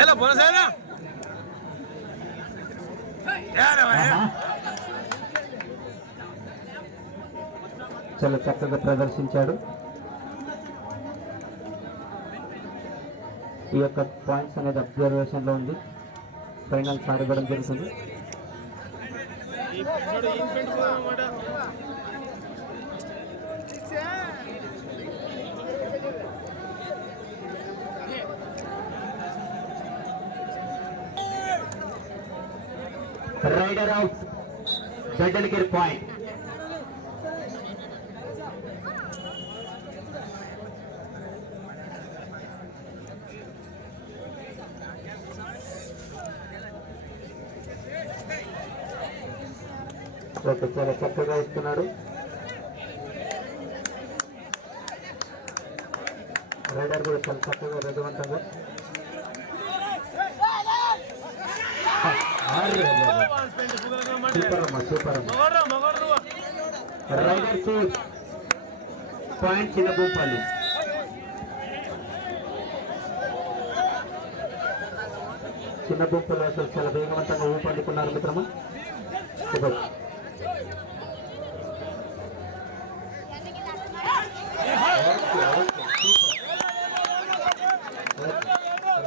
ఎలా బోనసేనా చాలా చక్కగా ప్రదర్శించాడు. ఈ యొక్క పాయింట్స్ అనేది అబ్జర్వేషన్ లో ఉంది. ఫైనల్ సాగడం జరుగుతుంది. Raider out Gaddalagiri point. Okay, చాలా చక్కగా ఇస్తున్నాడు. రైడర్ కూడా చాలా చక్కగా వేగవంతంగా సూపర్ అమ్మా, సూపర్ అమ్మా. Raider save point Chinnabhupali. Chinnabhupalu అసలు చాలా వేగవంతంగా ఊపందుకున్నారు మిత్రమా.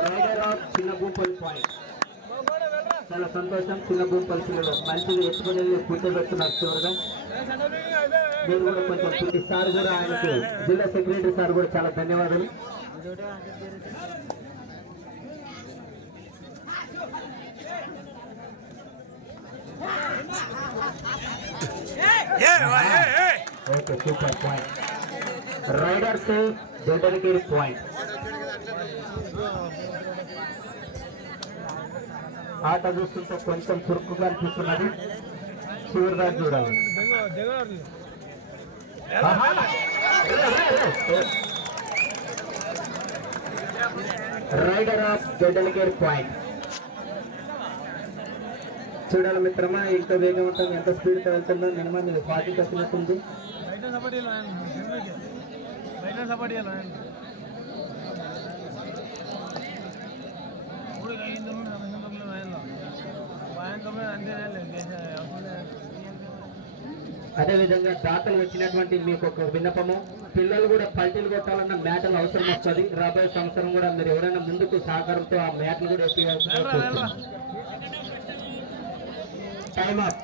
Raider out Chinnabhupali point. చాలా సంతోషం. చిన్నభూపాలి పిల్లలు మంచిగా ఎత్తుకుని కూర్చోబెడుతున్నారు. చివరిగా మీరు కూడా కొంచెం సార్ కూడా ఆయనకు జిల్లా సెక్రటరీ సార్ కూడా చాలా ధన్యవాదాలు. Okay, super point. Raider save Gaddalagiri point. ఆట చూస్తుంటే కొంచెం చురుకుగా అనిపిస్తున్నది. చివరిగా చూడాలి. Raider out Gaddalagiri point. చూడాలి మిత్రమా, ఇంత వేగవంతంగా ఎంత స్పీడ్తో వెళ్తుందో. మినిమం ఇది 40 వచ్చినట్టుంది. అదేవిధంగా దాతలు వచ్చినటువంటి మీకు ఒక విన్నపము, పిల్లలు కూడా పల్టీలు కొట్టాలన్న మ్యాటలు అవసరం వస్తుంది. రాబోయే సంవత్సరం కూడా మీరు ఎవరైనా ముందుకు సహకారంతో ఆ మ్యాట్లు కూడా ఎత్తి టైం అప్.